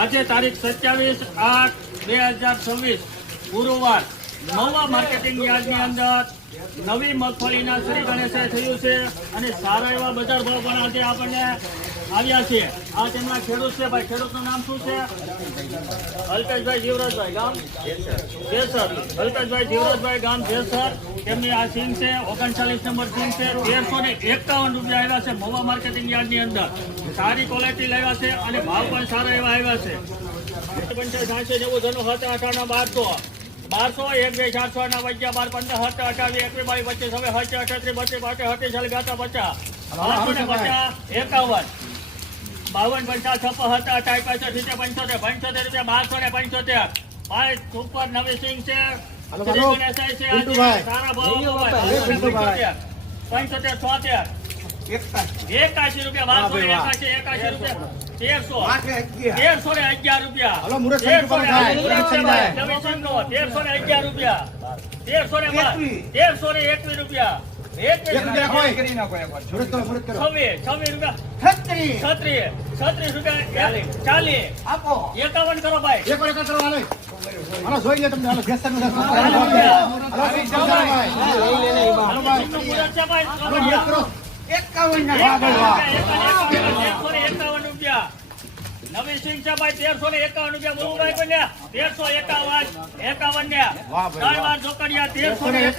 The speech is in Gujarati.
આજે તારીખ 27/8/2026 ગુરુવાર નવા માર્કેટિંગ યાર્ડની અંદર નવી મગફળીના શ્રી ગણેશે થયું છે અને સારા એવા બજાર ભાવ પણ આજે આપણને આવ્યા છે। આ તેમના ખેડૂત છે ભાઈ, ખેડૂતનું નામ શું છે? અલ્પેશભાઈ જીવરાજભાઈ, ગામ જેસર। અલ્પેશભાઈ જીવરાજભાઈ, ગામ જેસર। તેમની આ સિંગ છે 39 નંબર સિંગ છે, 1351 રૂપિયા આવ્યા છે મવા માર્કેટિંગ યાર્ડની અંદર। સારી ક્વોલિટી લાવ્યા છે અને ભાવ પણ સારા એવા આવ્યા છે। 50 જેવું ધનું 7 8 1200 1 2 4 6 9 11 12 15 17 18 21 22 25 હવે 28 38 32 38 40 50 51 52 50 56 57 58 75 રૂપિયા 5 સુપર નવી સિંગ છે, સારા ભાવ 75 76 81 રૂપિયા 1281 રૂપિયા 1311 રૂપિયા 1311 રૂપિયા 1321 રૂપિયા 36 રૂપિયા 40 આપો 51 કરો ભાઈ 51 કરો હાલો હાલો જોઈ લે તમને હાલો ગેસ તમને હાલો 51 રૂપિયા નવી સિંગ છે ભાઈ 1351 રૂપિયા બોલું ભાઈ 1351 ને 3 વાર જોકડિયા 1351